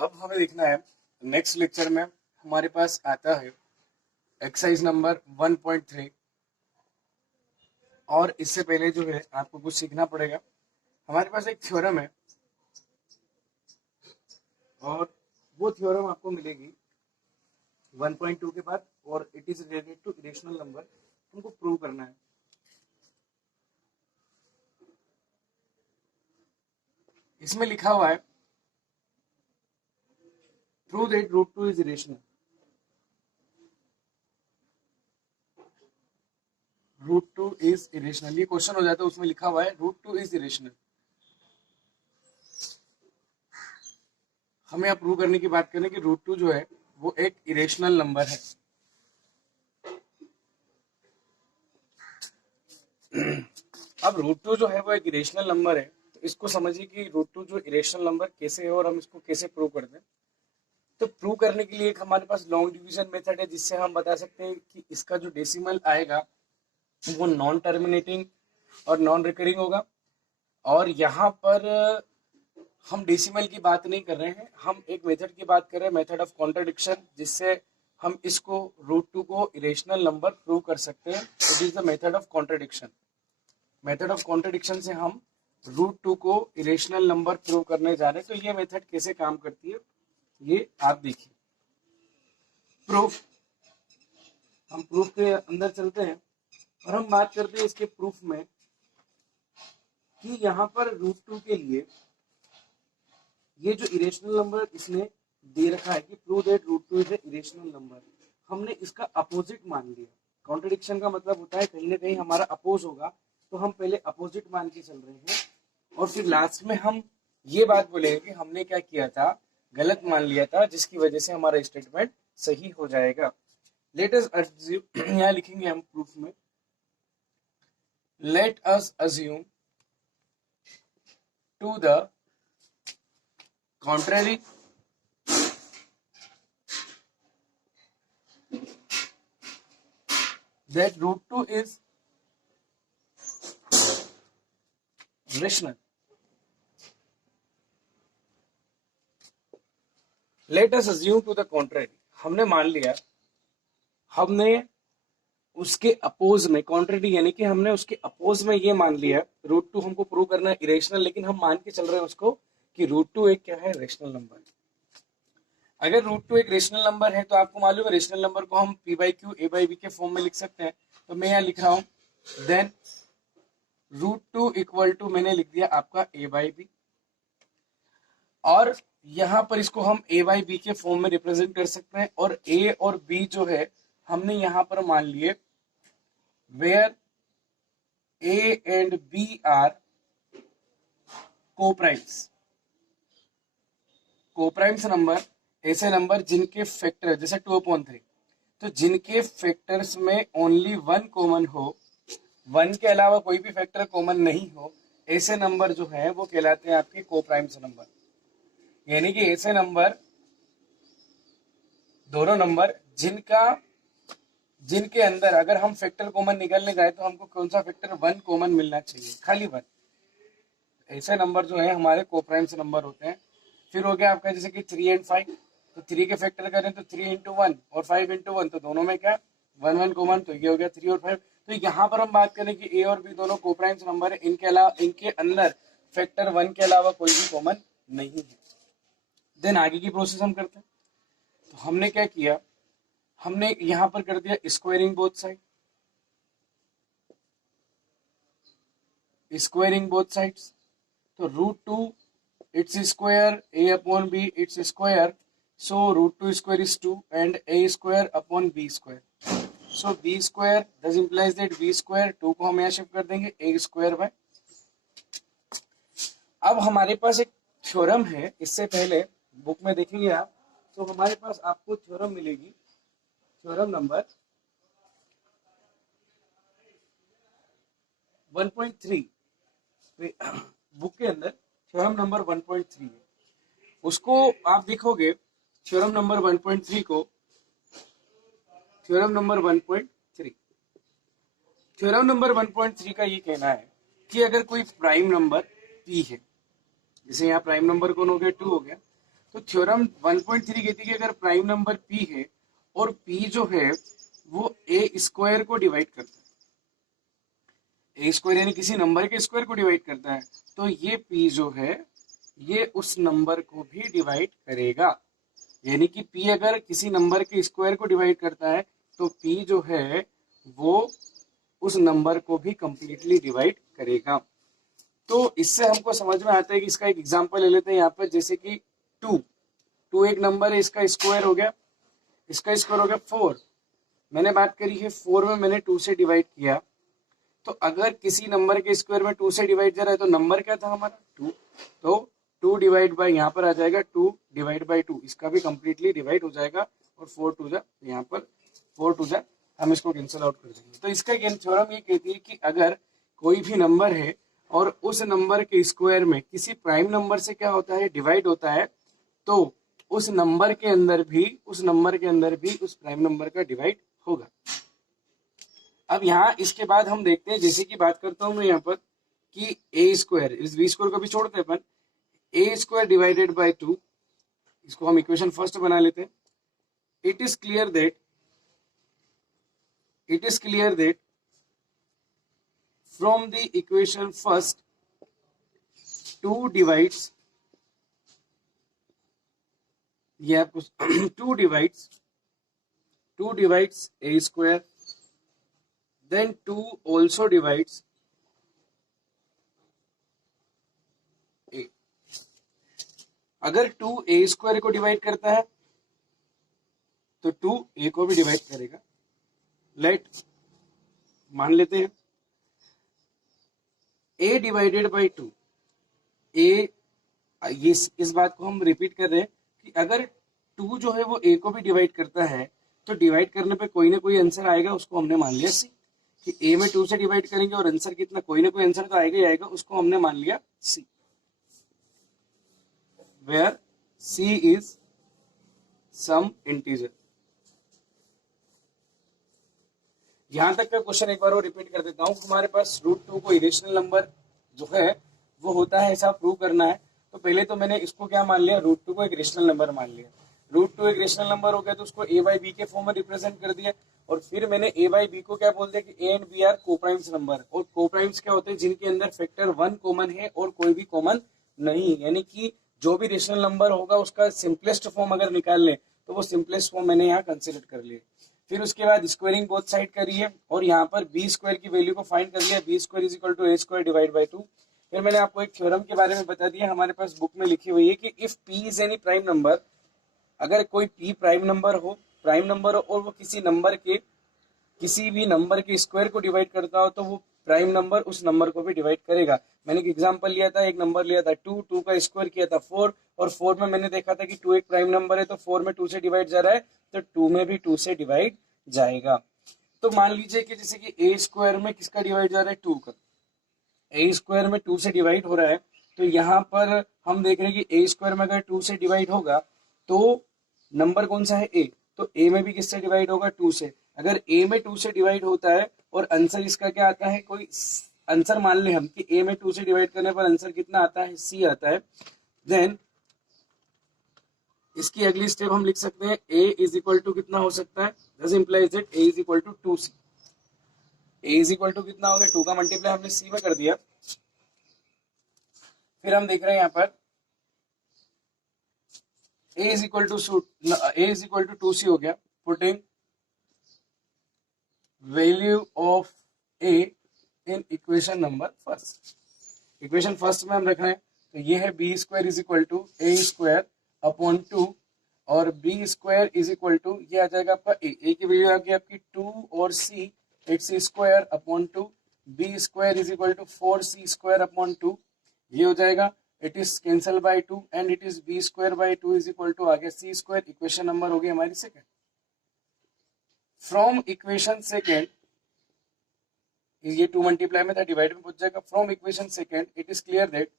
अब हमें देखना है नेक्स्ट लेक्चर में हमारे पास आता है एक्सरसाइज नंबर 1.3 और इससे पहले जो है आपको कुछ सीखना पड़ेगा। हमारे पास एक थ्योरम है और वो थ्योरम आपको मिलेगी 1.2 के बाद और it is related to irrational number. हमको प्रूव करना है। इसमें लिखा हुआ है prove that root 2 is irrational. Root 2 is irrational, ये क्वेश्चन हो जाता है, उसमें लिखा हुआ है रूट 2 इज इरेशनल। हमें यहाँ प्रूव करने की बात करें कि रूट 2 जो है वो एक इरेशनल नंबर है। अब रूट 2 जो है वो एक इरेशनल नंबर है, तो इसको समझिए कि रूट 2 जो इरेशनल नंबर कैसे है और हम इसको कैसे प्रूव करते हैं। तो प्रूव करने के लिए एक हमारे पास लॉन्ग डिवीजन मेथड है, जिससे हम बता सकते हैं कि इसका जो डेसिमल आएगा वो नॉन टर्मिनेटिंग और नॉन रिकरिंग होगा। और यहाँ पर हम डेसिमल की बात नहीं कर रहे हैं, हम एक मेथड की बात कर रहे हैं, मेथड ऑफ कॉन्ट्रडिक्शन, जिससे हम इसको रूट 2 को इरेशनल नंबर प्रूव कर सकते हैं। It is the method of contradiction. Method of contradiction से हम रूट 2 को इरेशनल नंबर प्रूव करने जा रहे हैं। तो ये मेथड कैसे काम करती है ये आप देखिए। प्रूफ, हम प्रूफ के अंदर चलते हैं और हम बात करते हैं इसके प्रूफ में कि यहाँ पर रूट 2 के लिए ये जो इरेशनल नंबर इसने दे रखा है कि prove that root 2 is a irrational number, हमने इसका अपोजिट मान लिया। कॉन्ट्रडिक्शन का मतलब होता है कहीं ना कहीं हमारा अपोज होगा, तो हम पहले अपोजिट मान के चल रहे हैं और फिर लास्ट में हम ये बात बोलेंगे कि हमने क्या किया था, गलत मान लिया था, जिसकी वजह से हमारा स्टेटमेंट सही हो जाएगा। लेट अस अस्यूम, यहाँ लिखेंगे हम प्रूफ में, let us assume to the contrary that root 2 is rational. Let us assume to the contrary, हमने मान लिया, हमने उसके अपोज में, कॉन्ट्रेरी यानी कि हमने उसके अपोज में ये मान लिया रूट 2 हमको प्रूव करना है इरेशनल, लेकिन हम मान के चल रहे हैं उसको कि रूट 2 एक क्या है, रेशनल नंबर। अगर रूट 2 एक रेशनल नंबर है तो आपको मालूम है रेशनल नंबर को हम p by q a by b के फॉर्म में लिख सकते हैं। तो मैं यहाँ लिख रहा हूं देन रूट 2 इक्वल टू, मैंने लिख दिया आपका a बाई बी, और यहाँ पर इसको हम a बाई बी के फॉर्म में रिप्रेजेंट कर सकते हैं। और a और b जो है हमने यहाँ पर मान लिए where a and b are coprimes. Coprimes number ऐसे नंबर जिनके फैक्टर जैसे 2/3, तो जिनके फैक्टर्स में ओनली 1 कॉमन हो, 1 के अलावा कोई भी फैक्टर कॉमन नहीं हो, ऐसे नंबर जो है वो कहलाते हैं आपके कोप्राइम्स नंबर। यानी कि ऐसे नंबर, दोनों नंबर जिनके अंदर अगर हम फैक्टर कॉमन निकालने जाए तो हमको कौन सा फैक्टर 1 कॉमन मिलना चाहिए, खाली 1। ऐसे नंबर जो है हमारे कोप्राइम्स नंबर होते हैं। फिर हो गया आपका जैसे कि 3 एंड 5, तो 3 के फैक्टर करें तो 3 इंटू 1 और 5 इंटू 1, तो दोनों में क्या 1 कॉमन, तो ये हो गया 3 और 5। तो यहाँ पर हम बात करें कि ए और बी दोनों कोप्राइम्स नंबर है, इनके अंदर फैक्टर 1 के अलावा कोई भी कॉमन नहीं है। देन आगे की प्रोसेस हम करते हैं। तो हमने क्या किया, हमने यहाँ पर कर दिया squaring both side, squaring both sides. तो root 2 its square a upon b its square, so root 2 square is 2 and a square upon b square, so b square does implies that b square 2 को हम यहाँ shift कर देंगे a square bye. अब हमारे पास एक theorem है, इससे पहले बुक में देखेंगे आप तो हमारे पास आपको थ्योरम मिलेगी, थ्योरम नंबर 1.3 बुक के अंदर थ्योरम नंबर 1.3 है। उसको आप देखोगे थ्योरम नंबर 1.3 को, थ्योरम नंबर 1.3, थ्योरम नंबर 1.3 का ये कहना है कि अगर कोई प्राइम नंबर p है, जैसे यहाँ प्राइम नंबर कौन हो गया, 2 हो गया, तो थ्योरम 1.3 कहती है कि अगर प्राइम नंबर p है और p जो है वो a स्क्वायर को डिवाइड करता है, a स्क्वायर यानी किसी नंबर के स्क्वायर को डिवाइड करता है, तो ये p जो है ये उस नंबर को भी डिवाइड करेगा। यानी कि p अगर किसी नंबर के स्क्वायर को डिवाइड करता है तो p जो है वो उस नंबर को भी कंप्लीटली डिवाइड करेगा। तो इससे हमको समझ में आता है कि इसका एक एग्जांपल ले लेते हैं यहाँ पर, जैसे कि 2 एक नंबर है, इसका स्क्वायर हो गया, इसका स्क्वायर हो गया 4। मैंने बात करी है 4 में मैंने 2 से डिवाइड किया, तो अगर किसी नंबर के स्क्वायर में 2 से डिवाइड जा रहा है तो नंबर क्या था हमारा 2, तो 2 डिवाइड बाई यहाँ पर आ जाएगा 2 डिवाइड बाई 2, इसका भी कंप्लीटली डिवाइड हो जाएगा और 4 टू जा यहाँ पर 4 टू जा हम इसको कैंसिल आउट कर देंगे। तो इसका थ्योरम ये कहती है कि अगर कोई भी नंबर है और उस नंबर के स्क्वायर में किसी प्राइम नंबर से क्या होता है डिवाइड होता है, तो उस नंबर के अंदर भी उस प्राइम नंबर का डिवाइड होगा। अब यहाँ इसके बाद हम देखते हैं, जैसे कि बात करता हूं मैं यहाँ पर कि ए स्क्वायर, इस बी स्क्वायर को भी छोड़ते हैं अपन, ए स्क्वायर डिवाइडेड बाई 2, इसको हम इक्वेशन फर्स्ट बना लेते हैं। It is clear that from the equation first 2 divides, ये आपको 2 divides A square, then 2 also divides a। अगर 2 a स्क्वायर को डिवाइड करता है तो 2 a को भी डिवाइड करेगा। लेट मान लेते हैं a डिवाइडेड बाई 2, a, इस बात को हम रिपीट कर रहे हैं कि अगर 2 जो है वो a को भी डिवाइड करता है तो डिवाइड करने पे कोई ना कोई आंसर आएगा, उसको हमने मान लिया सी, कि a में 2 से डिवाइड करेंगे और आंसर कितना, कोई ना कोई आंसर तो आएगा ही आएगा, उसको हमने मान लिया c, where c is some integer. यहां तक का क्वेश्चन एक बार और रिपीट कर देता हूं। हमारे पास √2 को इरेशनल नंबर जो है वो होता है, ऐसा प्रूव करना है। तो पहले तो मैंने इसको क्या मान लिया, √2 को एक रेशनल नंबर मान लिया। √2 एक रेशनल नंबर हो गया तो उसको a बाई बी के फॉर्म में रिप्रेजेंट कर दिया, और फिर मैंने a बाई बी को क्या बोल दिया कि a and b are coprimes number, और कोप्राइम्स क्या होते हैं, जिनके अंदर फैक्टर 1 कॉमन है और कोई भी कॉमन नहीं, यानी कि जो भी रेशनल नंबर होगा उसका सिंपलेस्ट फॉर्म अगर निकाल ले तो वो सिंपलेस्ट फॉर्म मैंने यहाँ कंसिडर कर लिया। फिर उसके बाद स्क्वायरिंग बोथ साइड करी है और यहाँ पर बी स्क्वायर की वैल्यू को फाइंड कर लिया, b square is equal to a square divide by 2। फिर मैंने आपको एक थ्योरम के बारे में बता दिया, हमारे पास बुक में लिखी हुई है कि if p is any prime number, अगर कोई p प्राइम नंबर हो और वो किसी नंबर के किसी भी नंबर के स्क्वायर को डिवाइड करता हो तो वो प्राइम नंबर उस नंबर को भी डिवाइड करेगा। मैंने एक एग्जांपल लिया था, एक नंबर लिया था 2 का स्क्वायर किया था 4, और 4 में मैंने देखा था कि 2 एक प्राइम नंबर है तो 4 में 2 से डिवाइड जा रहा है तो 2 में भी 2 से डिवाइड जाएगा। तो मान लीजिए कि जैसे कि ए स्क्वायर में किसका डिवाइड जा रहा है 2 का, ए स्क्वायर में 2 से डिवाइड हो रहा है, तो यहाँ पर हम देख रहे हैं कि ए स्क्वायर में अगर 2 से डिवाइड होगा तो नंबर कौन सा है ए, तो ए में भी किससे डिवाइड होगा 2 से। अगर ए में 2 से डिवाइड होता है और आंसर इसका क्या आता है, कोई आंसर मान ले हम कि ए में 2 से डिवाइड करने पर आंसर कितना आता है, सी आता है, देन इसकी अगली स्टेप हम लिख सकते हैं a इज इक्वल टू कितना हो सकता है, this implies that a is equal to 2c। a is equal to कितना हो गया, 2 का मल्टीप्लाई हमने c में कर दिया। फिर हम देख रहे हैं यहाँ पर a is equal to 2c हो गया, putting value of a in equation number first. Equation first में हम रख रहे हैं तो ये है b square is equal to a square upon 2, और b square is equal to ये आ जाएगा आपका ए की वैल्यू आ गई आपकी 2 और c its square upon 2, b square is equal to 4c square upon 2, ये हो जाएगा it is cancel by 2 and it is b square by 2 is equal to आ गया सी स्क्वायर। इक्वेशन नंबर हो गई हमारी सेकंड। फ्रॉम इक्वेशन सेकंड, ये 2 multiply में था, डिवाइड में पहुंच जाएगा। From equation second it is clear that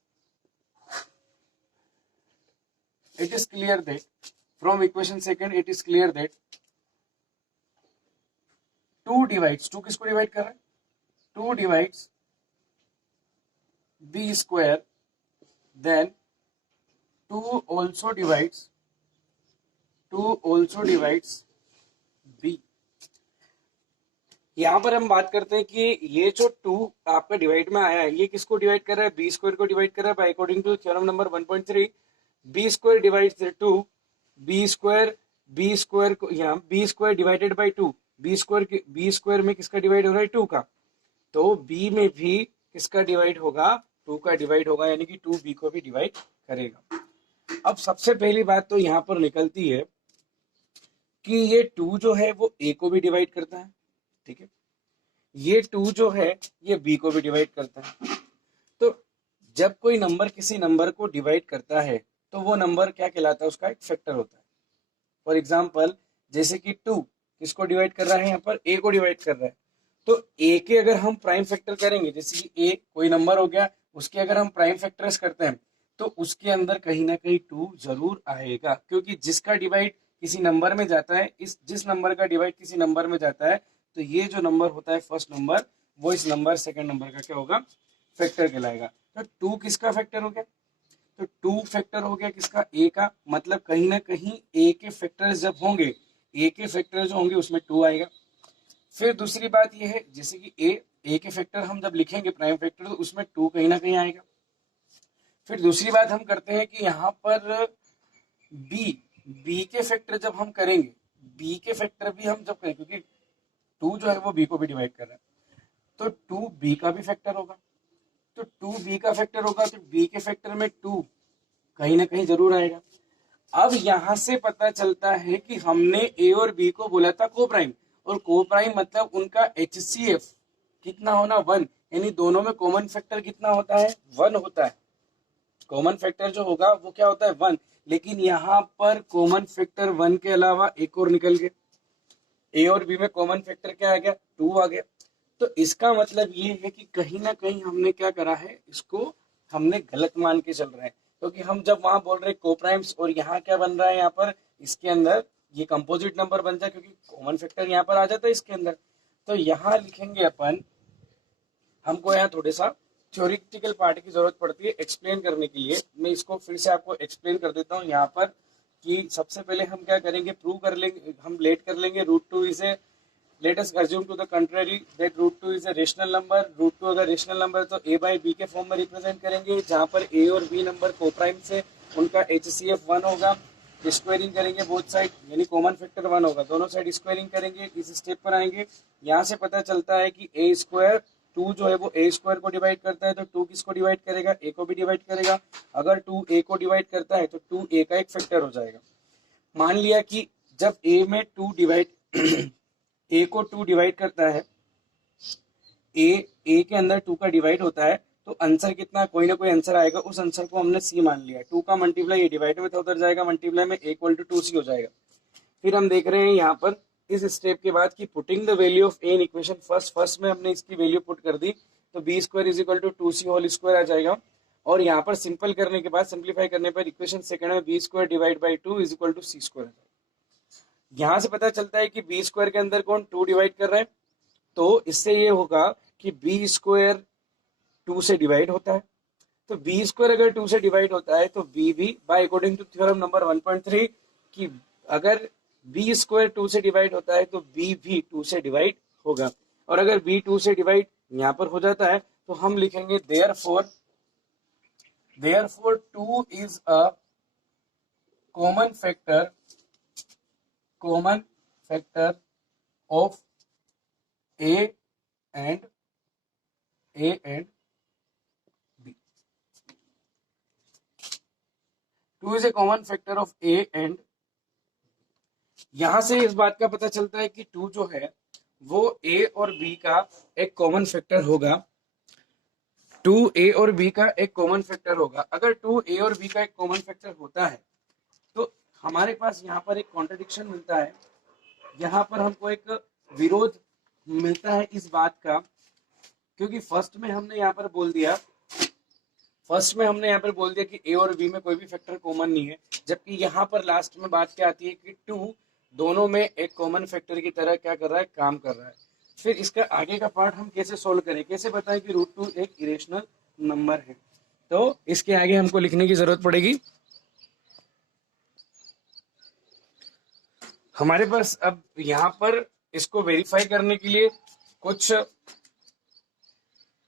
from equation second it is clear that 2 divides, 2 किसको डिवाइड कर रहा है, 2 divides b square, then 2 also divides b। यहाँ पर हम बात करते हैं कि ये जो 2 आपका डिवाइड में आया है, ये किसको डिवाइड कर रहा है? बी स्क्वायर को डिवाइड कर रहा है। By according to theorem number 1.3, b square divides 2, b square को यहाँ b square divided by 2, b square में किसका डिवाइड हो रहा है? 2 का। तो बी में भी किसका डिवाइड होगा? 2 का डिवाइड होगा, यानी कि 2 बी को भी डिवाइड करेगा। अब सबसे पहली बात तो यहाँ पर निकलती है कि ये 2 जो है वो ए को भी डिवाइड करता है, ठीक है। ये 2 जो है ये बी को भी डिवाइड करता है। तो जब कोई नंबर किसी नंबर को डिवाइड करता है तो वो नंबर क्या कहलाता है? उसका एक फैक्टर होता है। फॉर एग्जाम्पल जैसे कि 2 किसको डिवाइड कर रहा है? यहाँ पर ए को डिवाइड कर रहा है। तो ए के अगर हम प्राइम फैक्टर करेंगे, जैसे कि ए कोई नंबर हो गया, उसके अगर हम प्राइम फैक्टर्स करते हैं तो उसके अंदर कहीं ना कहीं 2 जरूर आएगा, क्योंकि जिसका डिवाइड किसी नंबर में जाता है, जिस नंबर का डिवाइड किसी नंबर में जाता है, तो ये जो नंबर होता है फर्स्ट नंबर, वो इस नंबर सेकंड नंबर का क्या होगा? फैक्टर कहलाएगा। तो 2 किसका फैक्टर हो गया? तो 2 फैक्टर हो गया किसका? ए का। मतलब कहीं ना कहीं ए के फैक्टर्स जब होंगे, ए के फैक्टर जो होंगे उसमें 2 आएगा। फिर दूसरी बात ये है, जैसे कि ए के फैक्टर हम जब लिखेंगे प्राइम फैक्टर, तो उसमें 2 कहीं ना कहीं आएगा। फिर दूसरी बात हम करते हैं कि यहाँ पर बी के फैक्टर जब हम करेंगे, बी के फैक्टर भी हम जब करें, क्योंकि 2 जो है वो बी को भी डिवाइड कर रहा है, तो 2 बी का भी फैक्टर होगा। तो 2 बी का फैक्टर होगा तो बी के फैक्टर में 2 कहीं ना कहीं जरूर आएगा। अब यहां से पता चलता है कि हमने ए और बी को बोला था को प्राइम, और को प्राइम मतलब उनका HCF कितना होना? 1, यानी दोनों में कॉमन फैक्टर कितना होता है? 1 होता है। कॉमन फैक्टर जो होगा वो क्या होता है? 1। लेकिन यहाँ पर कॉमन फैक्टर 1 के अलावा एक और निकल गए, ए और बी में कॉमन फैक्टर क्या आ गया? 2 आ गया। तो इसका मतलब ये है कि कहीं ना कहीं हमने क्या करा है? इसको हमने गलत मान के चल रहे हैं, क्योंकि हम जब वहां बोल रहे हैं कोप्राइम्स, और यहाँ क्या बन रहा है? यहाँ पर इसके अंदर ये कंपोजिट नंबर बन जाए, क्योंकि कॉमन फैक्टर यहाँ पर आ जाता है इसके अंदर। तो यहाँ लिखेंगे अपन, हमको यहाँ थोड़ा सा थ्योरेटिकल पार्ट की जरूरत पड़ती है एक्सप्लेन करने के लिए। मैं इसको फिर से आपको एक्सप्लेन कर देता हूँ यहाँ पर, कि सबसे पहले हम क्या करेंगे? प्रूव कर लेंगे, हम लेट कर लेंगे √2 is A, let us assume to the contrary that √2 is a rational number। √2 अगर रेशनल नंबर तो a by b के फॉर्म में रिप्रेजेंट करेंगे, जहां पर a और b नंबर कोप्राइम से उनका HCF 1 होगा। स्क्वायरिंग करेंगे बोथ साइड, यानी कॉमन फैक्टर 1 होगा, दोनों साइड स्क्वायरिंग करेंगे। इस स्टेप पर आएंगे, यहाँ से पता चलता है कि a स्क्वायर 2 जो है वो a स्क्वायर को डिवाइड करता है, तो 2 किसको डिवाइड करेगा? a को भी डिवाइड करेगा। अगर 2 a को डिवाइड करता है तो 2 a का एक फैक्टर हो जाएगा। मान लिया कि जब a में 2 डिवाइड ए को 2 डिवाइड करता है, ए के अंदर 2 का डिवाइड होता है, तो आंसर कितना? कोई ना कोई आंसर आएगा। उस आंसर को हमने सी मान लिया। 2 का मल्टीप्लाई ये डिवाइड में था, उधर जाएगा, मल्टीप्लाई में A=2C हो जाएगा। फिर हम देख रहे हैं यहाँ पर इस स्टेप के बाद कि putting the value of A in equation first में हमने इसकी वैल्यू पुट कर दी, तो B² = 2C होल स्क्वायर आ जाएगा। और यहाँ पर सिंपल करने के बाद, सिंप्लीफाई करने पर इक्वेशन सेकंड में B² डिवाइड बाई 2 = C²। यहां से पता चलता है कि बी स्क्वायर के अंदर कौन? 2 डिवाइड कर रहे हैं, तो इससे ये होगा कि बी स्क्वायर 2 से डिवाइड होता है। तो बी स्क्वायर अगर 2 से डिवाइड होता है तो बी भी, by according to theorem number 1.3, कि अगर बी स्क्वायर 2 से डिवाइड होता है तो बी भी 2 से डिवाइड होगा। और अगर बी 2 से डिवाइड यहाँ पर हो जाता है तो हम लिखेंगे therefore 2 is a common factor of A and B। 2 is a common factor of A and यहां से इस बात का पता चलता है कि 2 जो है वो A और B का एक कॉमन फैक्टर होगा। 2A और B का एक कॉमन फैक्टर होगा। अगर 2A और B का एक कॉमन फैक्टर होता है तो हमारे पास यहाँ पर एक कॉन्ट्रडिक्शन मिलता है, यहाँ पर हमको एक विरोध मिलता है इस बात का, क्योंकि फर्स्ट में हमने यहाँ पर बोल दिया कि ए और बी में कोई भी फैक्टर कॉमन नहीं है, जबकि यहाँ पर लास्ट में बात क्या आती है कि 2 दोनों में एक कॉमन फैक्टर की तरह क्या कर रहा है? काम कर रहा है। फिर इसका आगे का पार्ट हम कैसे सोल्व करें? कैसे बताएं कि √2 एक इरेशनल नंबर है? तो इसके आगे हमको लिखने की जरूरत पड़ेगी हमारे पास अब यहाँ पर इसको वेरीफाई करने के लिए कुछ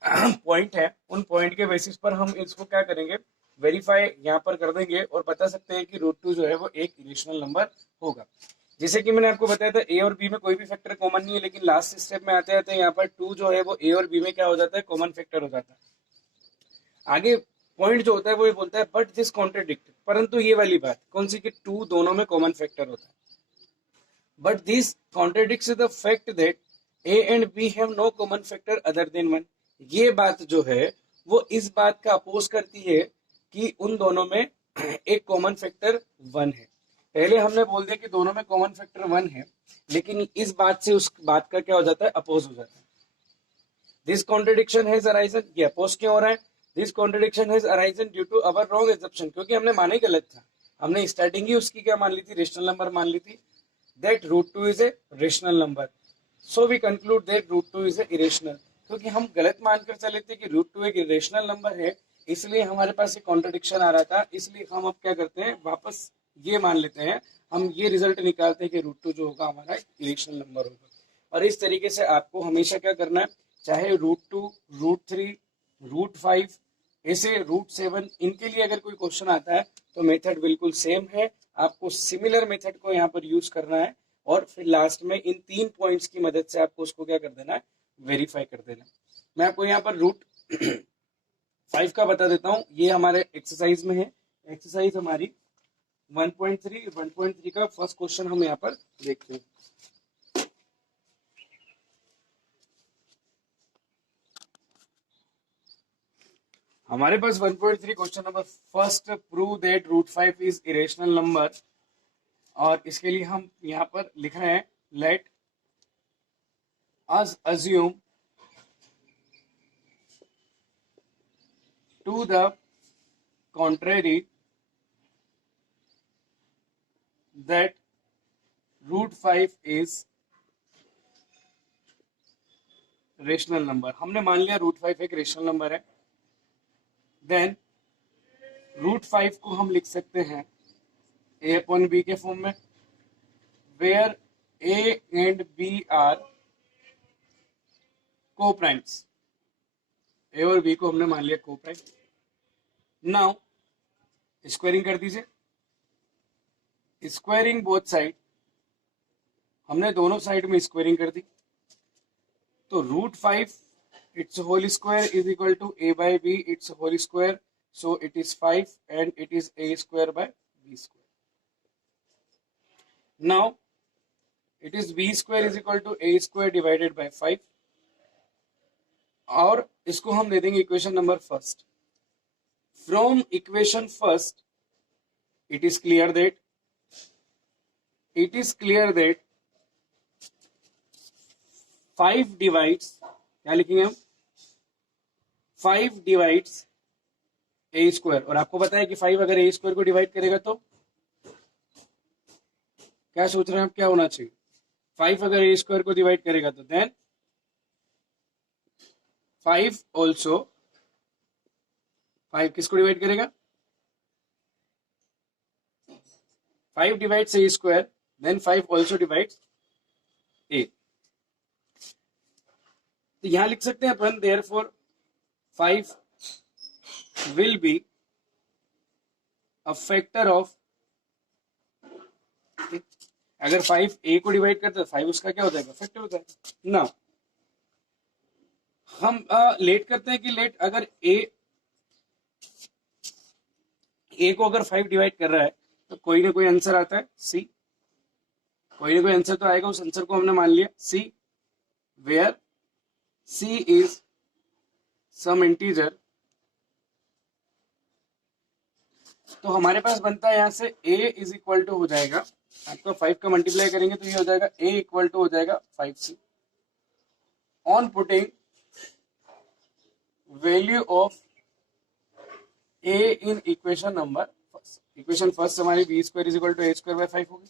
पॉइंट है, उन पॉइंट के बेसिस पर हम इसको क्या करेंगे, वेरीफाई यहाँ पर कर देंगे और बता सकते हैं कि रूट टू जो है वो एक इरेशनल नंबर होगा। जैसे कि मैंने आपको बताया था ए और बी में कोई भी फैक्टर कॉमन नहीं है, लेकिन लास्ट स्टेप में आते आते यहाँ पर टू जो है वो ए और बी में क्या हो जाता है, कॉमन फैक्टर हो जाता है। आगे पॉइंट जो होता है वो ये बोलता है बट दिस कॉन्ट्रडिक्ट, परंतु ये वाली बात कौन सी कि टू दोनों में कॉमन फैक्टर होता है, but this contradicts the fact that a and b have no common factor other than one. ये बात जो है वो इस बात का अपोज करती है कि उन दोनों में एक कॉमन फैक्टर वन है। पहले हमने बोल दिया कि दोनों में कॉमन फैक्टर वन है, लेकिन इस बात से उस बात का क्या हो जाता है, अपोज हो जाता है। दिस कॉन्ट्रडिक्शन हैज अराइजन, ये अपोज क्यों हो रहा है, this contradiction has arisen due to our wrong assumption, क्योंकि हमने माना ही गलत था। हमने स्टार्टिंग ही उसकी क्या मान ली थी, रेशनल नंबर मान ली थी, that root two is a rational number, so we conclude that root two is a irrational. क्योंकि हम गलत मानकर चले थे कि रूट टू एक इरेशनल नंबर है, इसलिए हमारे पास एक कॉन्ट्रडिक्शन आ रहा था, इसलिए हम अब क्या करते हैं, वापस ये मान लेते हैं, हम ये रिजल्ट निकालते हैं कि रूट टू जो होगा हमारा इरेशनल नंबर होगा। और इस तरीके से आपको हमेशा क्या करना है, चाहे root two, root three, root five, ऐसे रूट सेवन, इनके लिए अगर कोई क्वेश्चन आता है तो मेथड बिल्कुल सेम है, आपको सिमिलर मेथड को यहाँ पर यूज करना है और फिर लास्ट में इन 3 पॉइंट्स की मदद से आपको उसको क्या कर देना है, वेरीफाई कर देना। मैं आपको यहाँ पर रूट 5 का बता देता हूँ, ये हमारे एक्सरसाइज में है, एक्सरसाइज हमारी 1.3 का फर्स्ट क्वेश्चन हम यहाँ पर देखते हैं। हमारे पास 1.3 question number first, prove that root 5 is irrational number, और इसके लिए हम यहाँ पर लिख रहे हैं let us assume to the contrary that root 5 is rational number. हमने मान लिया रूट 5 एक रेशनल नंबर है, देन रूट 5 को हम लिख सकते हैं a अपॉन बी के फॉर्म में, where a and b are coprimes, a और बी को हमने मान लिया को प्राइम। नाउ स्क्वायरिंग कर दीजिए, स्क्वायरिंग बोथ साइड, हमने दोनों साइड में स्क्वायरिंग कर दी, तो root 5 its whole square is equal to a by b its whole square, so it is 5 and it is a square by b square. Now it is b square is equal to a square divided by 5, और इसको हम दे देंगे equation number first. From equation first it is clear that 5 divides, क्या लिखेंगे हम, 5 divides a square, और आपको पता है कि 5 अगर a स्क्वायर को डिवाइड करेगा तो क्या सोच रहे हैं आप, क्या होना चाहिए, 5 अगर a स्क्वायर को डिवाइड करेगा तो देन 5 ऑल्सो, 5 किसको डिवाइड करेगा, 5 divides a square, then 5 also divides a। तो यहां लिख सकते हैं अपन therefore 5 will be a factor of, अगर 5 a को डिवाइड करते हैं 5 उसका क्या हो जाएगा, फैक्टर हो जाएगा ना। हम लेट करते हैं कि लेट अगर a को अगर 5 डिवाइड कर रहा है तो कोई ना कोई आंसर आता है सी, कोई ना कोई आंसर तो आएगा, उस आंसर को हमने मान लिया c, where c is some integer. तो हमारे पास बनता है यहां से a इज इक्वल टू हो जाएगा, आपका 5 का मल्टीप्लाई करेंगे तो ये हो जाएगा a इक्वल टू हो जाएगा 5c, on putting value of a in equation number, equation first हमारी b square is equal to a square by 5 होगी,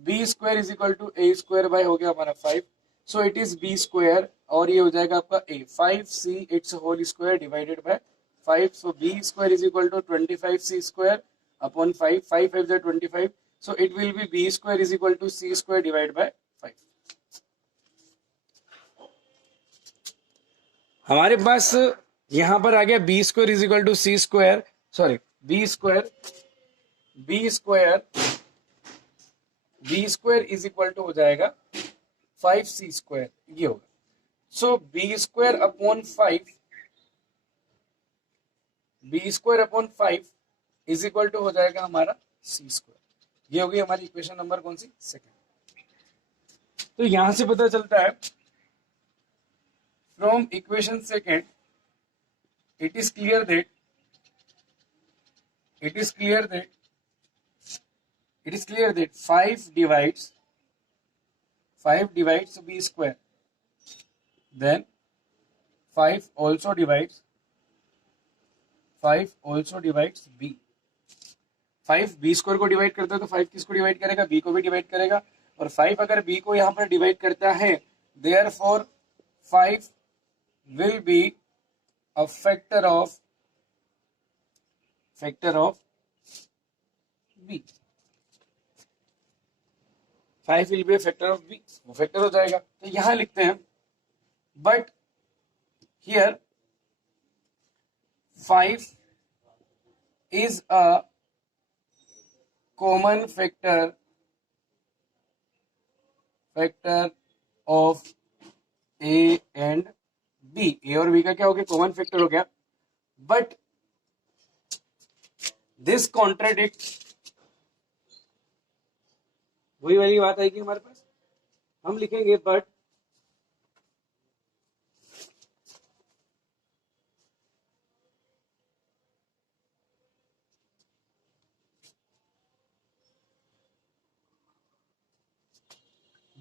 b square is equal to a square by हो गया हमारा 5, so it is b square, और ये हो जाएगा आपका a 5c its whole square divided by 5, so b square is equal to 25c square upon 5, 5 5 25, So it will be b square is equal to c square divided by 5. हमारे पास यहां पर आ गया b square is equal to c square, sorry b square is equal to हो जाएगा 5c square, ये होगा. So b square upon 5 is equal to हो जाएगा हमारा c square. ये होगी हमारी इक्वेशन नंबर कौन सी? सेकेंड. तो यहां से पता चलता है from equation second it is clear that 5 divides b square, then 5 also divides b. 5 b square को डिवाइड करता है तो 5 किसको डिवाइड करेगा? b को भी डिवाइड करेगा. और 5 अगर b को यहां पर डिवाइड करता है, therefore 5 will be a factor of b. 5 will be a factor of b. वो फैक्टर हो जाएगा. तो यहां लिखते हैं, but here 5 is a common factor of a and b. a और b का क्या हो गया? कॉमन फैक्टर हो गया. बट दिस कॉन्ट्राडिक्ट, वही वाली बात आएगी हमारे पास. हम लिखेंगे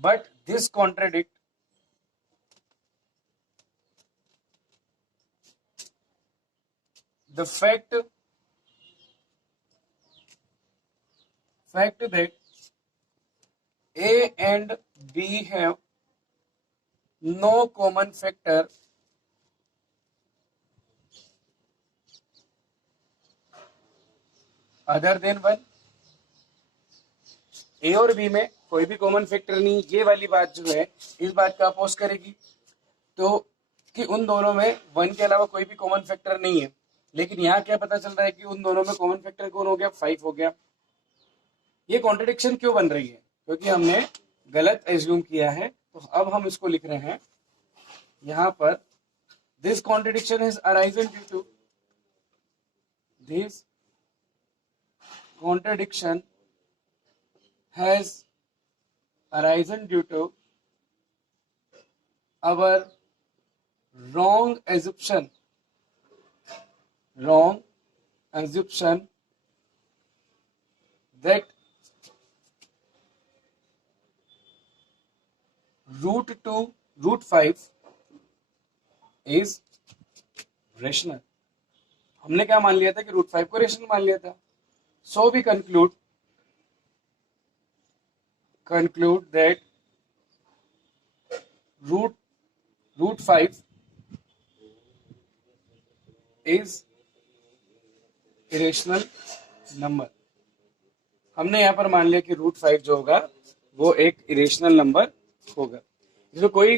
but this contradict the fact that a and b have no common factor other than 1. ए और बी में कोई भी कॉमन फैक्टर नहीं. ये वाली बात जो है इस बात का अपोज करेगी, तो कि उन दोनों में 1 के अलावा कोई भी कॉमन फैक्टर नहीं है. लेकिन यहाँ क्या पता चल रहा है कि उन दोनों में कॉमन फैक्टर कौन हो गया? 5 हो गया. ये कॉन्ट्रडिक्शन क्यों बन रही है? क्योंकि हमने गलत एज्यूम किया है. तो अब हम इसको लिख रहे हैं यहाँ पर, this contradiction has arisen due to this contradiction has arisen due to our wrong assumption that root 5 is rational. हमने क्या मान लिया था कि रूट 5 को रेशनल मान लिया था. So we conclude that root 5 is irrational number. हमने यहाँ पर मान लिया कि रूट 5 जो होगा वो एक इरेशनल नंबर होगा. इसमें कोई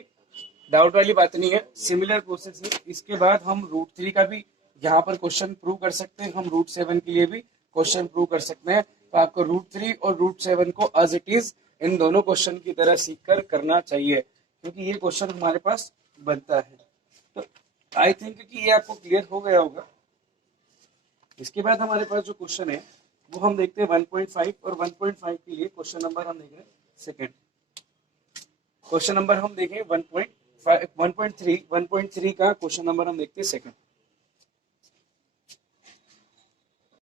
डाउट वाली बात नहीं है. सिमिलर प्रोसेस है. इसके बाद हम रूट 3 का भी यहाँ पर क्वेश्चन प्रूव कर सकते हैं. हम रूट 7 के लिए भी क्वेश्चन प्रूव कर सकते हैं. तो आपको रूट 3 और रूट 7 को एज इट इज इन दोनों क्वेश्चन की तरह सीखकर करना चाहिए, क्योंकि ये क्वेश्चन हमारे पास बनता है. तो आई थिंक कि ये आपको क्लियर हो गया होगा. इसके बाद हमारे पास जो क्वेश्चन है वो हम देखते हैं 1.5 और 1.5 के लिए क्वेश्चन नंबर हम देख रहे हैं सेकेंड. क्वेश्चन नंबर हम देखें 1.3 का क्वेश्चन नंबर हम देखते हैं सेकेंड.